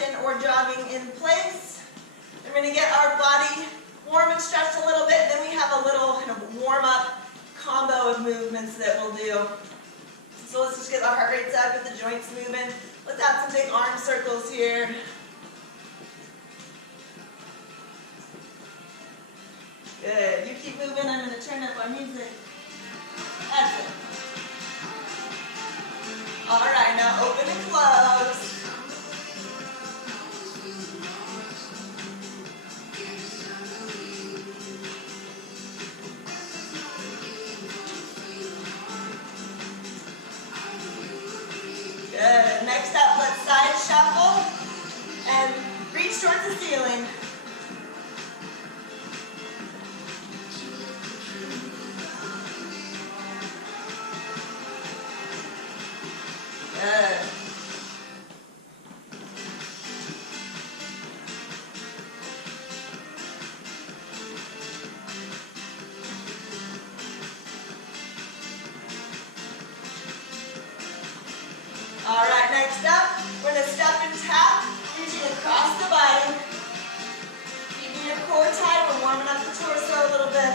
stretching or jogging in place. We're going to get our body warm and stretched a little bit. Then we have a little kind of warm-up combo of movements that we'll do. So let's just get our heart rates up, get the joints moving. Let's add some big arm circles here. Good. You keep moving. I'm going to turn up our music. That's it. All right, now open and close. Good. Next up, let's side shuffle and reach towards the ceiling. Good. All right, next up, we're going to step and tap, reaching across the body. Keeping your core tight, we're warming up the torso a little bit.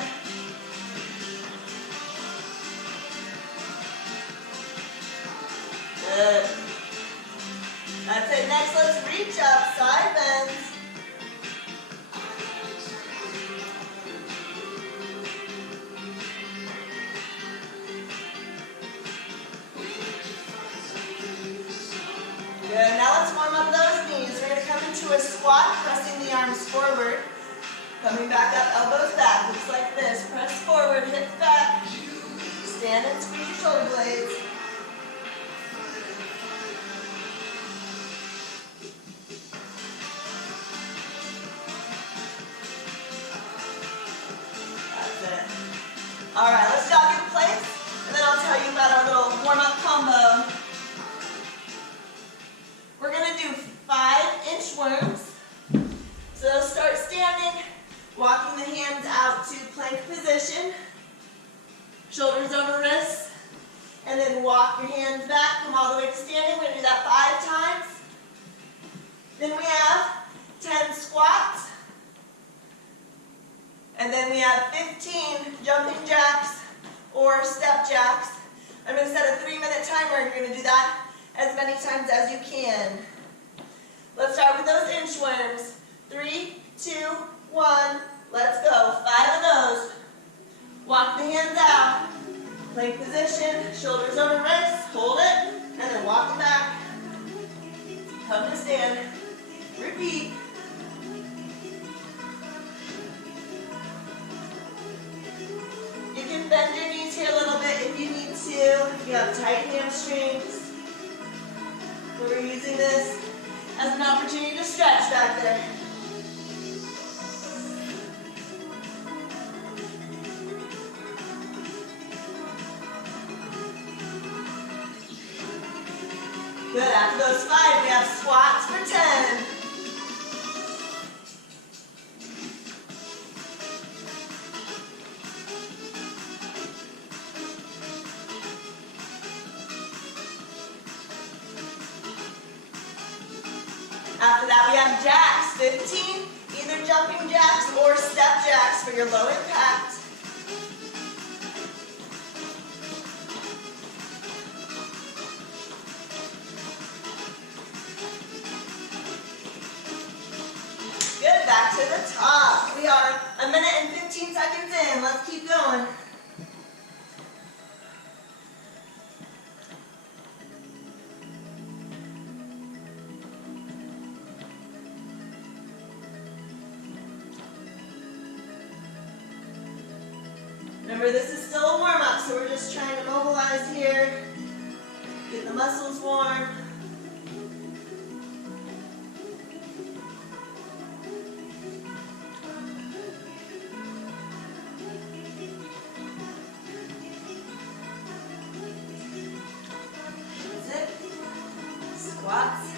Good. That's it. Next, let's reach up, side bends. Good. Now let's warm up those knees. We're going to come into a squat, pressing the arms forward. Coming back up, elbows back. Looks like this. Press forward, hips back. Stand and squeeze your shoulder blades. All right, let's jog in place, and then I'll tell you about our little warm-up combo. We're going to do 5-inch worms. So start standing, walking the hands out to plank position, shoulders over wrists, and then walk your hands back, come all the way to standing. We're going to do that 5 times. Then we have 10 squats. And then we have 15 jumping jacks or step jacks. I'm going to set a 3-minute timer, and you're going to do that as many times as you can. Let's start with those inchworms. 3, 2, 1, let's go. 5 of those. Walk the hands out. Plank position, shoulders over wrists, hold it, and then walk them back. Come to stand. Repeat. You can bend your knees here a little bit if you need to. If you have tight hamstrings. We're using this as an opportunity to stretch back there. Good. After those 5, we have squats for 10. After that, we have jacks, 15, either jumping jacks or step jacks for your low impact. Good, back to the top. We are 1 minute and 15 seconds in. Let's keep going. Remember, this is still a warm-up, so we're just trying to mobilize here, get the muscles warm. That's it. Squats.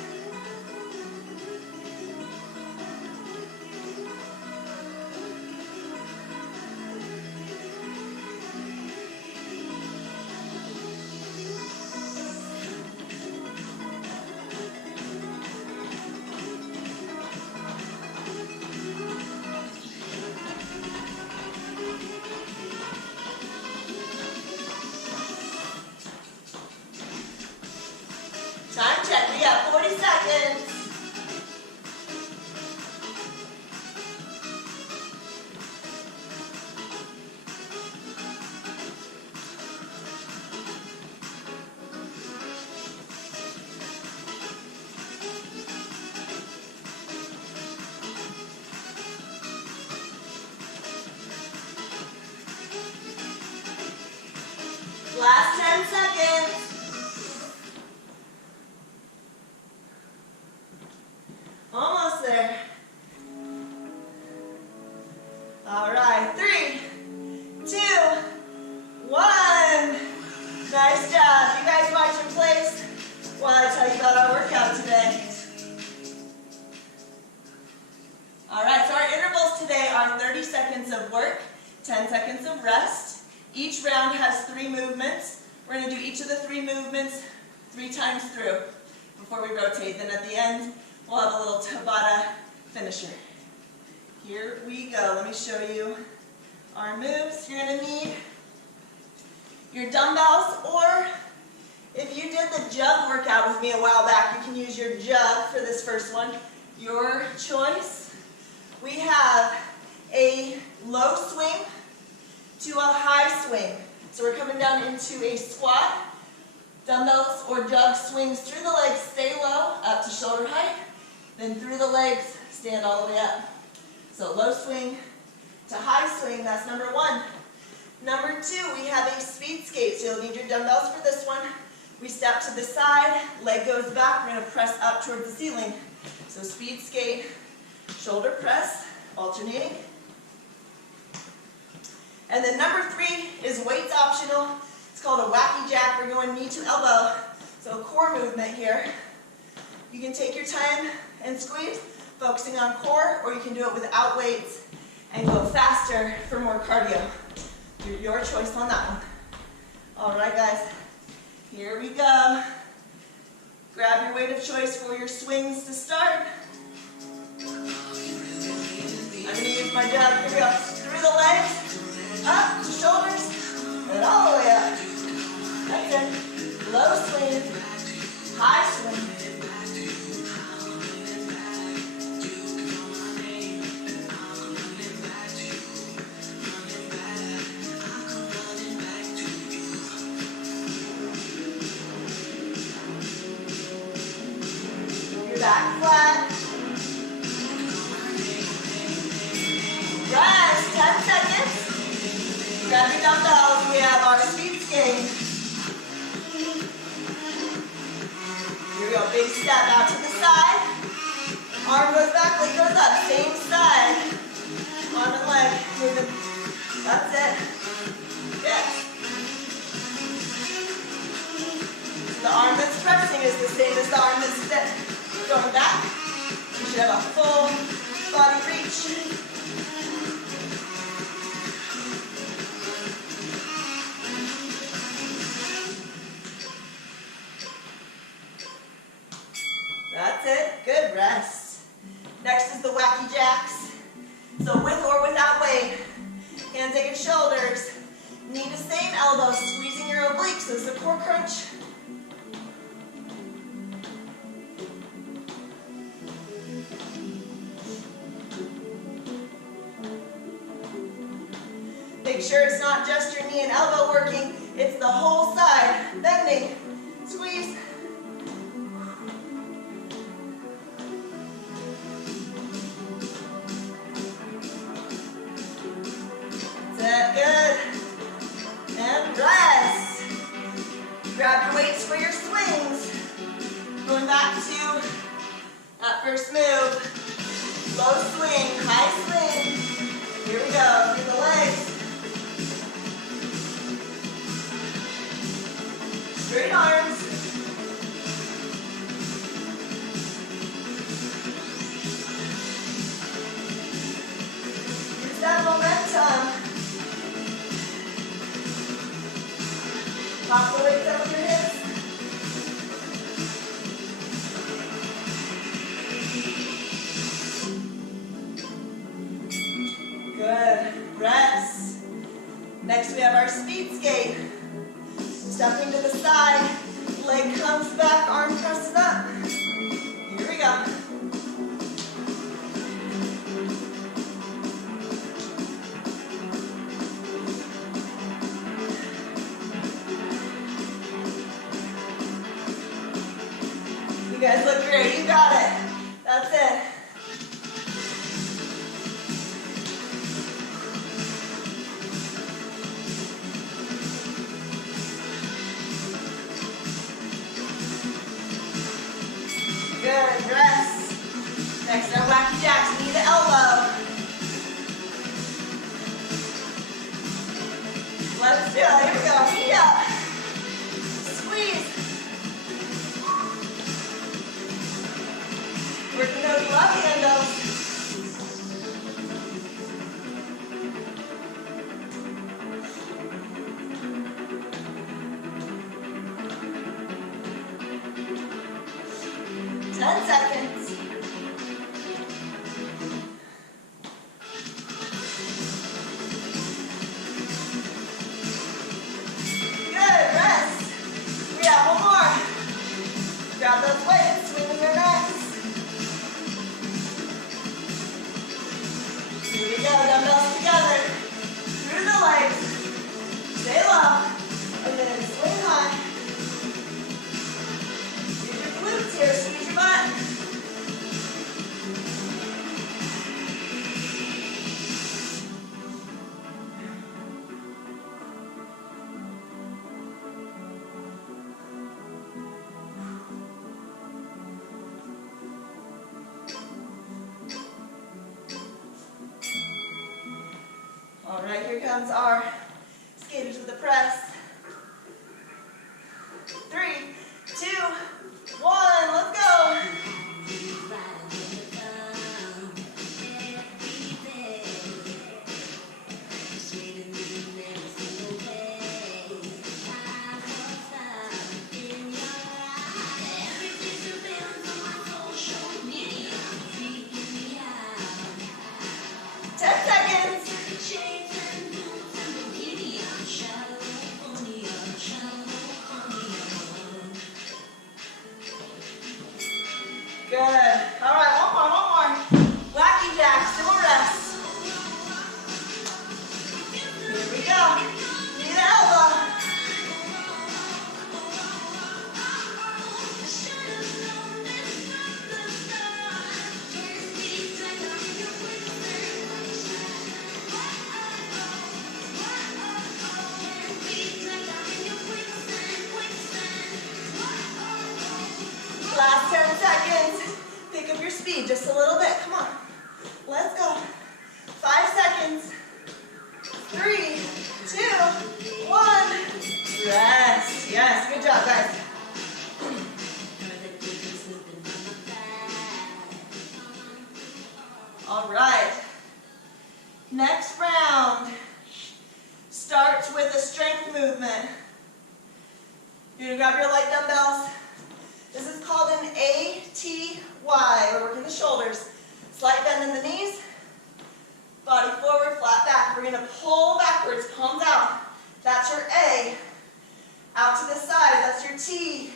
20 seconds. Last 10 seconds. Almost there. All right, 3, 2, 1. Nice job. You guys watch in place while I tell you about our workout today. All right, so our intervals today are 30 seconds of work, 10 seconds of rest. Each round has 3 movements. We're going to do each of the 3 movements 3 times through before we rotate. Then at the end, we'll have a little Tabata finisher. Here we go. Let me show you our moves. You're going to need your dumbbells, or if you did the jug workout with me a while back, you can use your jug for this first one. Your choice. We have a low swing to a high swing. So we're coming down into a squat. Dumbbells or jug swings through the legs, stay low, up to shoulder height. Then through the legs, stand all the way up. So low swing to high swing, that's number 1. Number 2, we have a speed skate. So you'll need your dumbbells for this one. We step to the side, leg goes back, we're going to press up towards the ceiling. So speed skate, shoulder press, alternating. And then number 3 is weights optional. It's called a wacky jack. We're going knee to elbow. So a core movement here. You can take your time and squeeze, focusing on core, or you can do it without weights and go faster for more cardio. Your choice on that one. All right, guys, here we go. Grab your weight of choice for your swings to start. I'm going to use my jab. Here we go. Through the legs. Up to shoulders, and all the way up. That's it. Low swing, high swing. Your back flat. Rest, 10 seconds. Grab your dumbbells, we have our speed skate. Here we go, big step out to the side. Arm goes back, leg goes up, same side. Arm and leg, moving. That's it. Yes. The arm that's pressing is the same as the arm that's going back. You should have a full body reach. That's it. Good rest. Next is the wacky jacks. So with or without weight. Hands at your shoulders. Knee to same elbow, squeezing your obliques. This is a core crunch. Make sure it's not just your knee and elbow working. It's the whole side. Bending. Squeeze. Good. And rest. Grab your weights for your swings. Going back to that first move. Low swing, high swing. Here we go. Through the legs. Straight arms. Use that momentum. Pop the weights up with your hips. Good. Rest. Next we have our speed skate. Stepping to the side. Leg comes back, arm presses up. You guys look great. You got it. That's it. Good. Rest. Next, our wacky jacks. Knee to elbow. Let's do it. Here we go. Knee up. Squeeze. Working those love handles. Seconds. Good, rest. We got one more. Grab those weights, swinging your necks. Here we go, dumbbells together. Through the legs. Stay low. And then swing high. Use your glutes here, squeeze your butt. All right, here comes our skaters with the press. 3, 2, 1, let's go. Good. All right, one more. Wacky jacks, still rest. Here we go. Knee to elbow. Last 10 seconds. Pick up your speed just a little bit. Come on. Let's go. 5 seconds. 3, 2, 1. Rest. Yes, good job, guys. All right. Next round starts with a strength movement. You're going to grab your light dumbbells. This is called an ATY. We're working the shoulders. Slight bend in the knees. Body forward, flat back. We're going to pull backwards, palms out. That's your A. Out to the side, that's your T.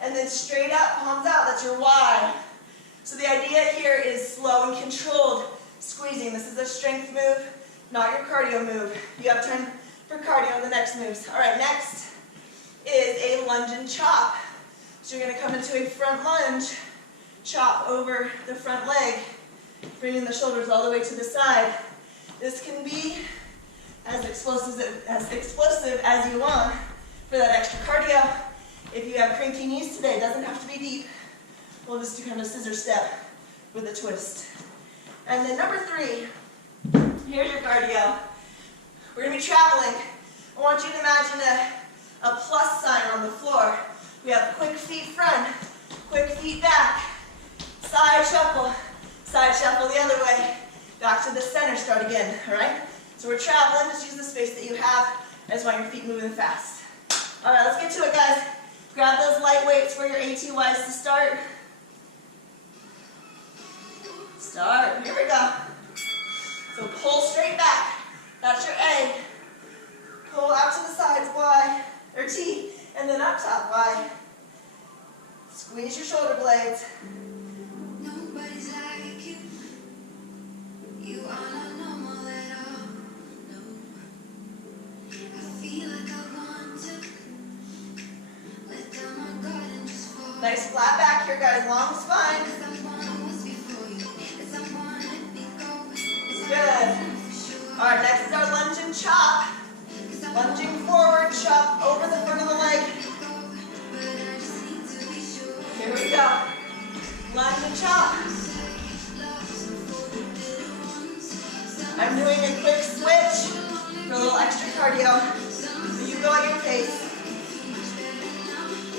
And then straight up, palms out, that's your Y. So the idea here is slow and controlled squeezing. This is a strength move, not your cardio move. You have time for cardio in the next moves. All right, next is a lunge and chop. So you're going to come into a front lunge, chop over the front leg, bringing the shoulders all the way to the side. This can be as explosive as you want for that extra cardio. If you have cranky knees today, it doesn't have to be deep. We'll just do kind of scissor step with a twist. And then number 3, here's your cardio. We're going to be traveling. I want you to imagine a plus sign on the floor. We have quick feet front, quick feet back, side shuffle the other way, back to the center, start again, all right? So we're traveling, just use the space that you have. I just want your feet moving fast. All right, let's get to it, guys. Grab those light weights for your ATYs to start. Here we go. So pull straight back, that's your A. Pull out to the sides, Y, or T. And then up top, Y. Squeeze your shoulder blades. Nobody's like you. You are not normal at all. No. I feel like I want to let down my guard and just fall. Nice flat back here, guys. Long spine. Good. All right, next is our lunge and chop. Lunging forward, chop over the front of the leg. Here we go. Lunge and chop. I'm doing a quick switch for a little extra cardio. So you go at your pace.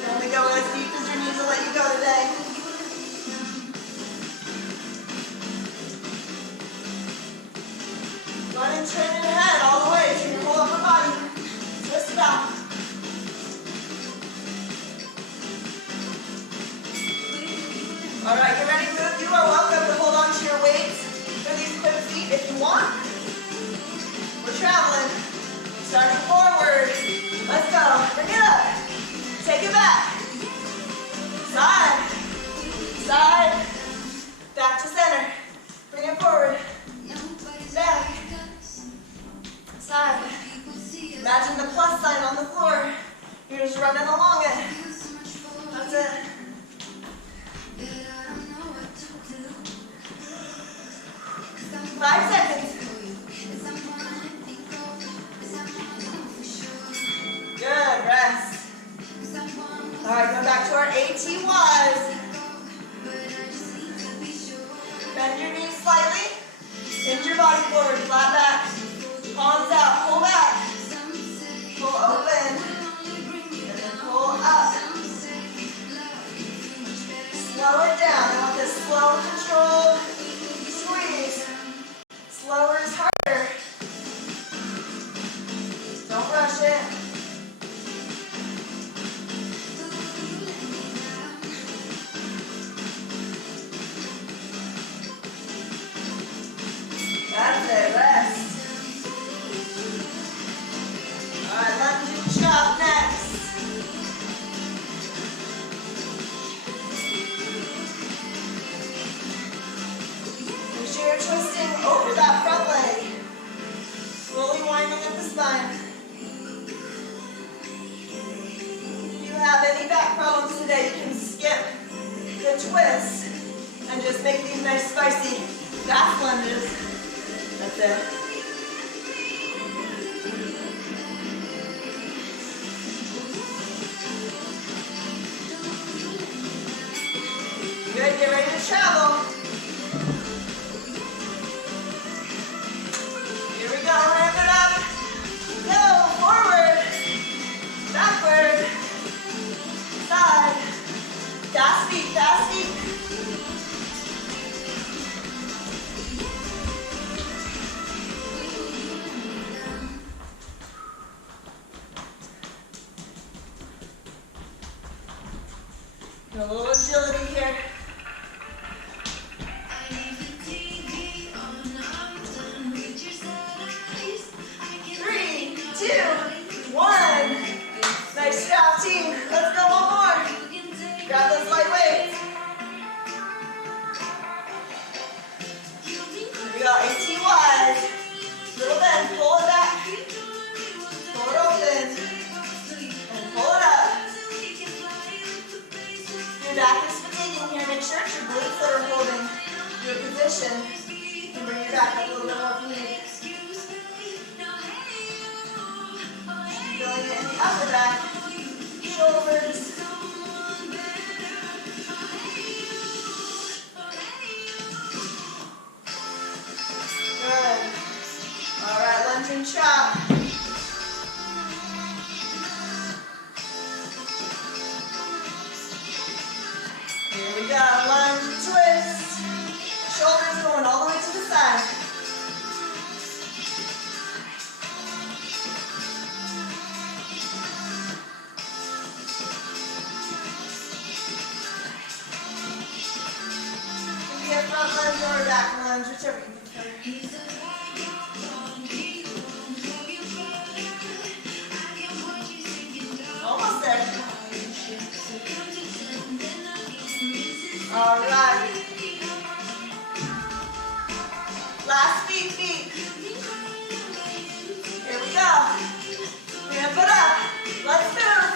You only go as deep as your knees will let you go today. Go ahead and turn your head all the way to your whole upper body. Twist it out. All right, get ready. You are welcome to hold on to your weights for these quick feet if you want. We're traveling. Starting forward. Let's go. Bring it up. Take it back. Side. Side. Back to center. Bring it forward. Back. Side. Imagine the plus sign on the floor. You're just running along it. That's it. Five seconds. Good, rest. All right, go back to our ATYs. Bend your knees slightly. Hinge your body forward, flat back. Palms out, pull back. Pull open. And then pull up. Slow it down. I want this slow, controlled squeeze. Slower is harder. Don't rush it. That's it, rest. All right, lunge and chop next. Make sure you're twisting over that front leg. Slowly winding up the spine. If you have any back problems today, you can skip the twist and just make these nice spicy back lunges. That's it. Good, get ready to travel. Here we go, ramp it up. Go, forward, backward, side. Fast feet, fast feet. A little agility here. 3, 2, 1. Nice job, team. Let's go one more. Grab those light weights. Here we go, ATYs. Little bend, pull it back. Pull it open. And pull it up. Your back is fatiguing here. Make sure it's your glutes that are holding your position. You can bring your back up a little bit more if you need. Feeling it in the upper back, shoulders. Good. All right, lunge and chop. Here we go, lunge, twist. Shoulders going all the way to the side. Can be a front lunge or a back lunge, whichever you prefer. Almost there. All right. Last feet. Here we go. Ramp it up. Let's move.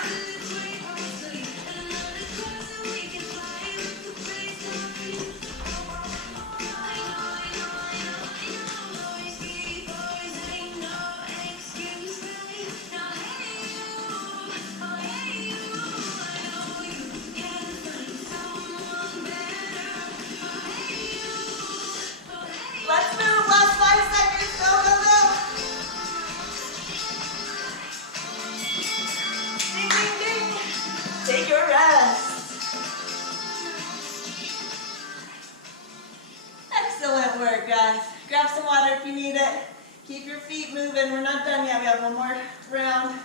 if you need it. Keep your feet moving. We're not done yet. We have one more round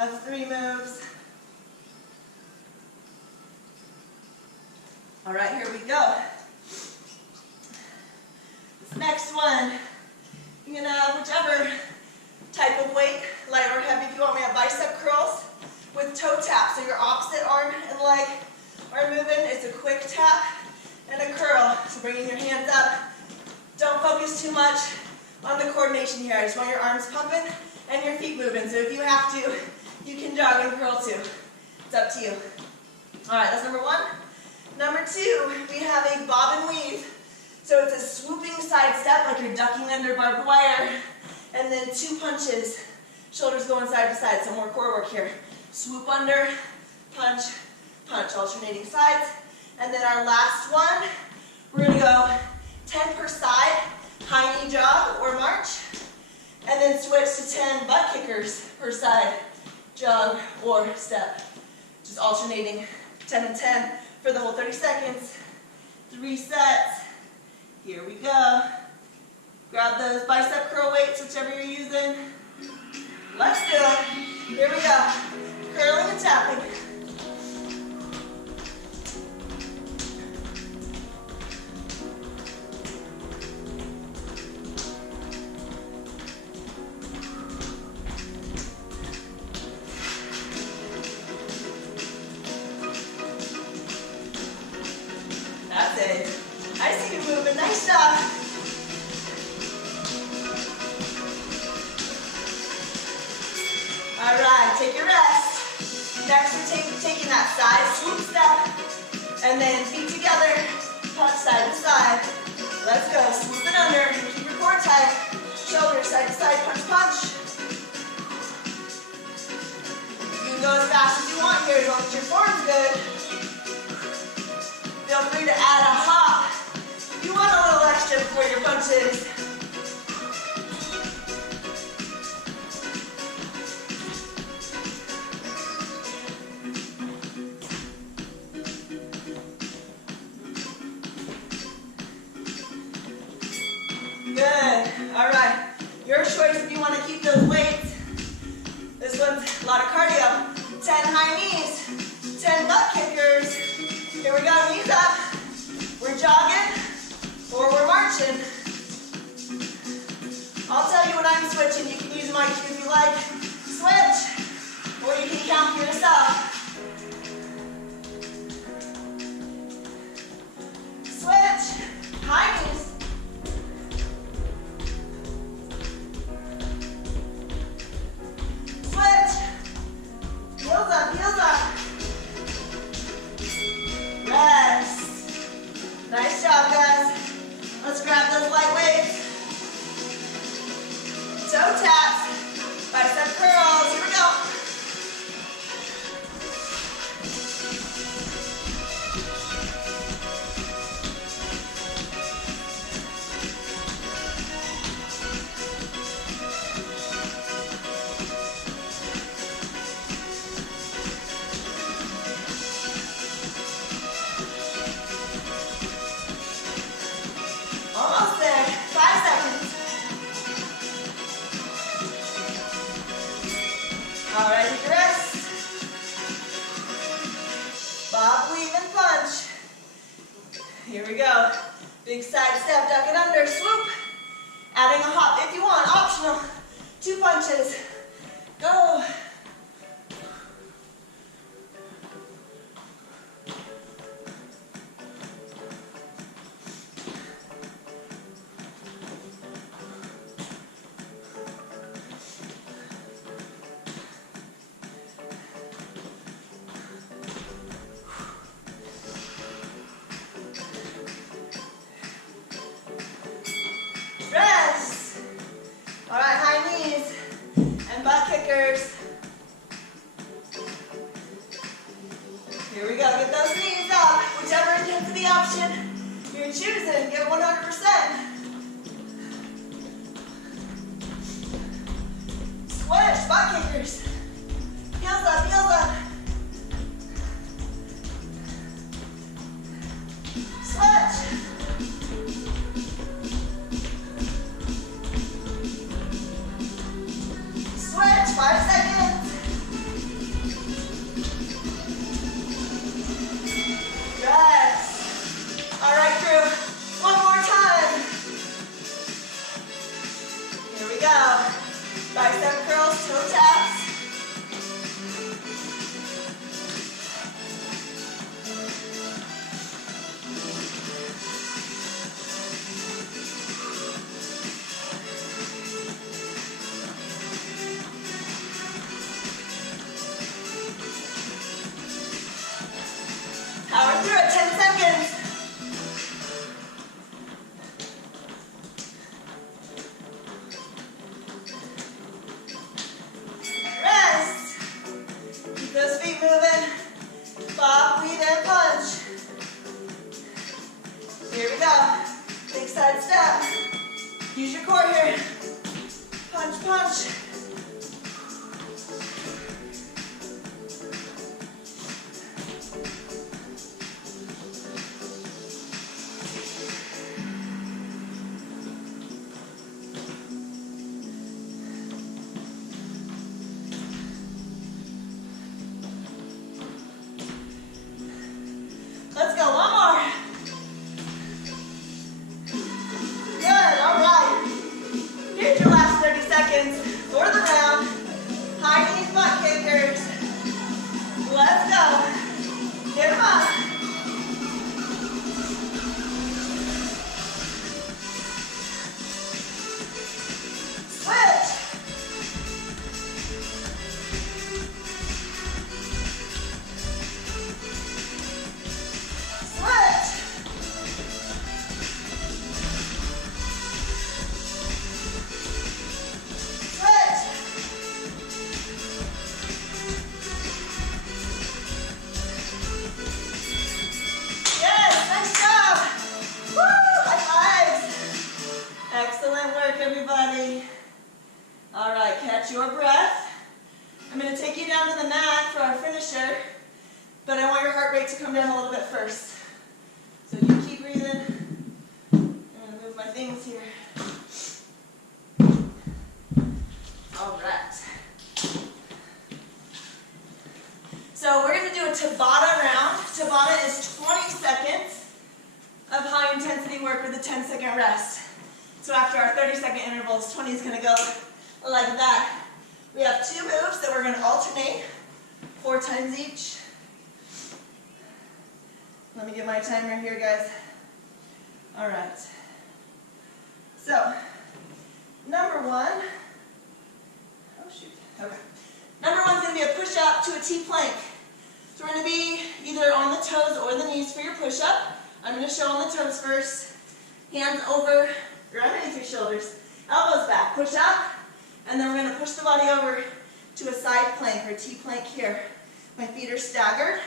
of 3 moves. All right, here we go. This next one, you can have whichever type of weight, light or heavy if you want. We have bicep curls with toe tap. So your opposite arm and leg are moving. It's a quick tap and a curl. So bringing your hands up. Don't focus too much on the coordination here. I just want your arms pumping and your feet moving. So if you have to, you can jog and curl too. It's up to you. All right, that's number 1. Number 2, we have a bob and weave. So it's a swooping side step, like you're ducking under barbed wire, and then 2 punches, shoulders going side to side. Some more core work here. Swoop under, punch, punch, alternating sides. And then our last one, we're going to go 10 per side, high knee jog or march, and then switch to 10 butt kickers per side, jog or step. Just alternating 10 and 10 for the whole 30 seconds. 3 sets. Here we go. Grab those bicep curl weights, whichever you're using. Let's do it. Here we go. Curling and tapping. That's it. I see you moving. Nice job. All right, take your rest. Next, we're taking that side swoop step, and then feet together, punch side to side. Let's go. Swoop it under. Keep your core tight. Shoulders side to side, punch, punch. You can go as fast as you want here, as long as your form's good. Feel free to add a hop. You want a little extra before your punches. Good. All right. Your choice if you want to keep those weights. This one's a lot of cardio. 10 high knees, 10 butt kickers. Here we go, knees up. We're jogging or we're marching. I'll tell you when I'm switching. You can use my cue if you like. Switch, or you can count for yourself. Switch, high knees. Switch, heels up, heels up. Rest. Nice job, guys. Let's grab those light weights. Toe taps, bicep curls. Here we go. Almost there. 5 seconds. All right, take a rest. Bob, weave, and punch. Here we go. Big side step, duck it under, swoop. Adding a hop if you want, optional. 2 punches. Go. Rest. All right, high knees and butt kickers. Here we go. Get those knees up. Whichever intensity option you're choosing, give 100%. Switch, butt kickers. Heels up, heels up. Switch. Catch your breath. I'm going to take you down to the mat for our finisher, but I want your heart rate to come down a little bit first. So you keep breathing. I'm going to move my things here. All right. So we're going to do a Tabata round. Tabata is 20 seconds of high intensity work with a 10-second rest. So after our 30-second intervals, 20 is going to go like that. We have 2 moves that we're going to alternate 4 times each. Let me get my timer here, guys. All right. So, number 1. Oh, shoot. Okay. Number 1 is going to be a push-up to a T-plank. So we're going to be either on the toes or the knees for your push-up. I'm going to show on the toes first. Hands over or underneath your shoulders. Elbows back. Push up. And then we're going to push the body over to a side plank or T-plank here. My feet are staggered.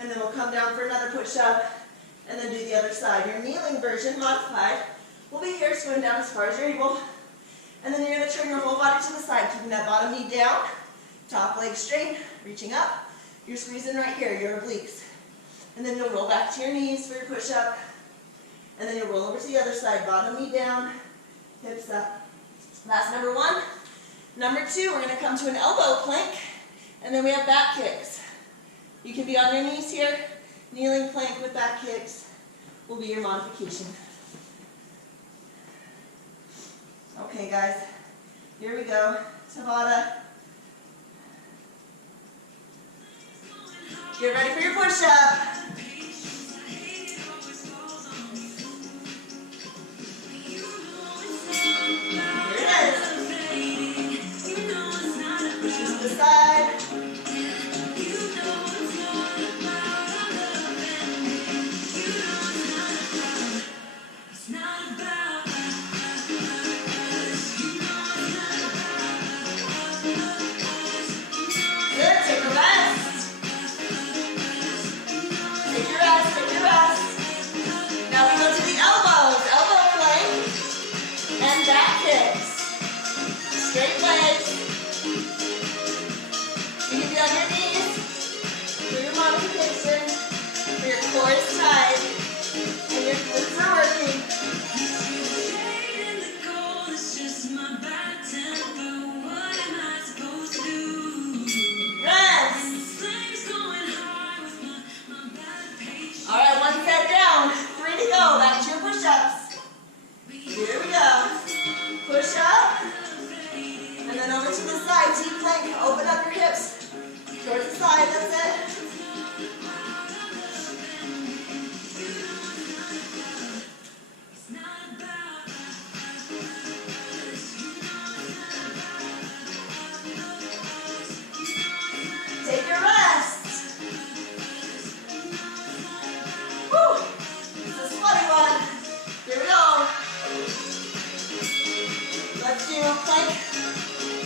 And then we'll come down for another push-up and then do the other side. Your kneeling version, modified, will be here, going down as far as you're able. And then you're going to turn your whole body to the side, keeping that bottom knee down, top leg straight, reaching up. You're squeezing right here, your obliques. And then you'll roll back to your knees for your push-up. And then you'll roll over to the other side, bottom knee down, hips up. That's number 1. Number 2, we're going to come to an elbow plank, and then we have back kicks. You can be on your knees here. Kneeling plank with back kicks will be your modification. Okay, guys, here we go. Tabata. Get ready for your push-up. Side. Good, take a rest. Take your rest, take your rest. Now we go to the elbows, elbow plank and back kicks. Straight legs. You can be on your knees for your modification, for your core is tight, and your glutes are working. Rest. All right, 1 set down, 3 to go. Back to your push-ups. Here we go. Push up, and then over to the side, T-plank. Open up your hips. Towards the side, that's it. Take your rest. Woo! This is a sweaty one. Here we go. Let's do plank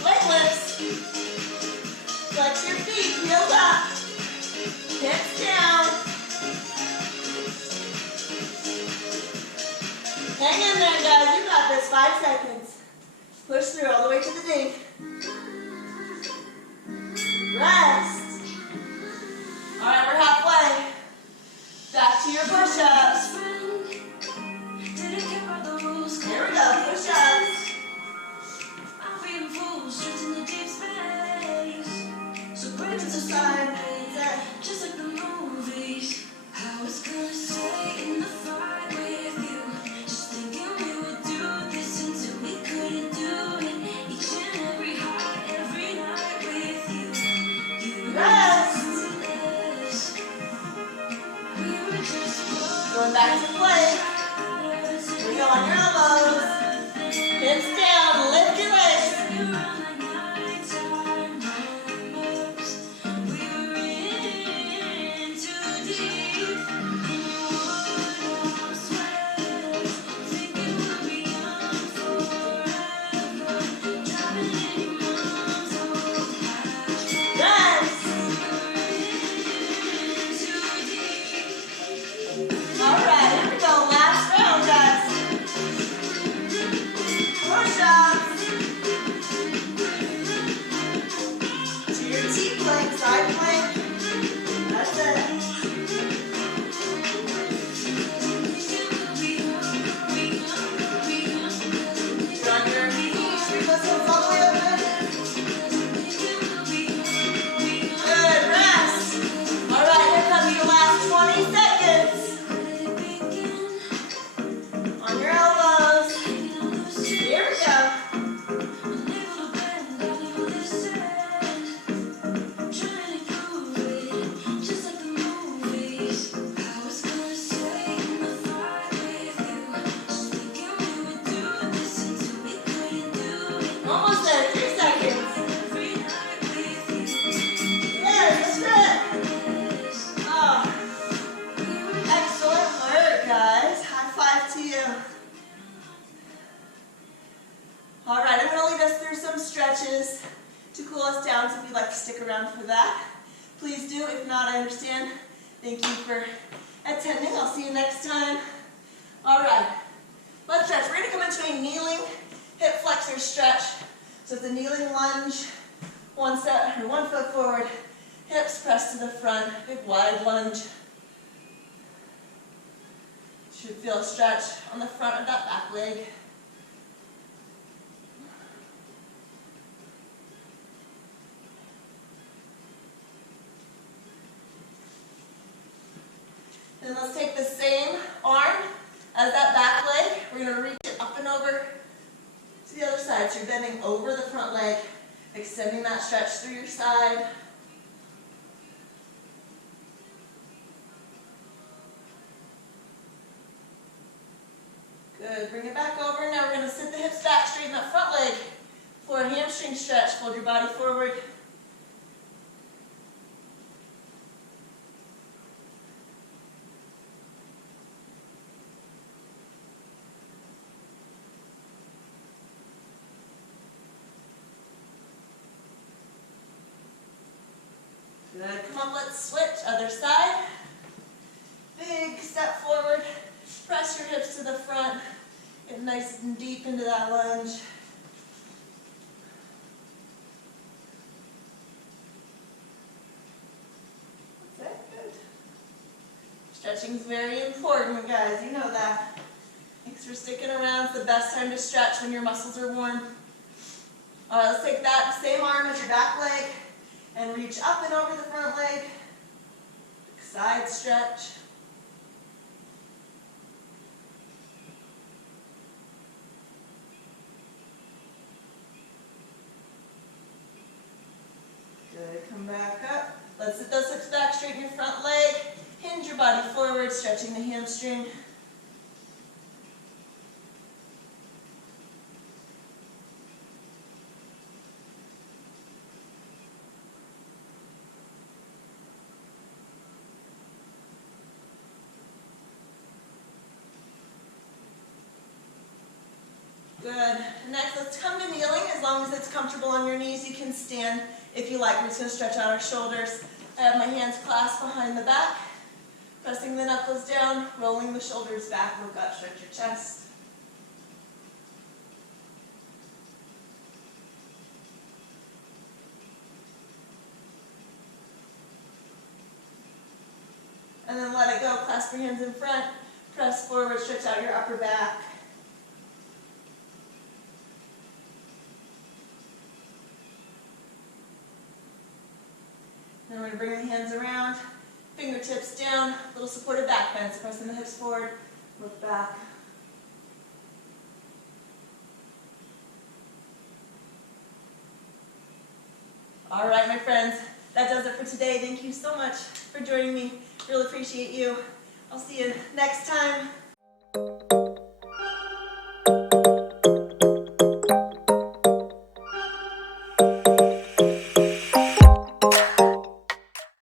leg lifts. Flex your feet, heels up, hips down. Hang in there, guys. You got this. 5 seconds. Push through all the way to the knee. Rest. All right, we're halfway. Back to your push-ups. Here we go, push-ups. Over to the side. Just like the movies, I was gonna say in the fight with you, just thinking we would do this until we couldn't do it. Each and every high, every night with you. You Rest. we were just Going back to plank. Here we go on your elbows. Hips down, lift your legs. All right, here we go. Last round, guys. stick around for that, please do. If not, I understand. Thank you for attending. I'll see you next time. All right, let's stretch. We're going to come into a kneeling hip flexor stretch. So it's a kneeling lunge, one foot forward, hips pressed to the front, big wide lunge. Should feel a stretch on the front of that back leg. Then let's take the same arm as that back leg. We're going to reach it up and over to the other side. So you're bending over the front leg, extending that stretch through your side. Good. Bring it back over. Now we're going to sit the hips back, straighten that front leg for a hamstring stretch. Fold your body forward. Good. Come on, let's switch. Other side. Big step forward. Press your hips to the front. Get nice and deep into that lunge. That's it. Good. Stretching is very important, guys. You know that. Thanks for sticking around. It's the best time to stretch when your muscles are warm. All right, let's take that same arm as your back leg and reach up and over the front leg. Side stretch. Good, come back up. Let's sit those hips back, straighten your front leg. Hinge your body forward, stretching the hamstring. Good. Next, let's come to kneeling. As long as it's comfortable on your knees, you can stand if you like. We're just going to stretch out our shoulders. I have my hands clasped behind the back, pressing the knuckles down, rolling the shoulders back. Look up, stretch your chest. And then let it go. Clasp your hands in front, press forward, stretch out your upper back. Then we're going to bring the hands around, fingertips down, little supported back bends, pressing the hips forward, look back. All right, my friends, that does it for today. Thank you so much for joining me. Really appreciate you. I'll see you next time.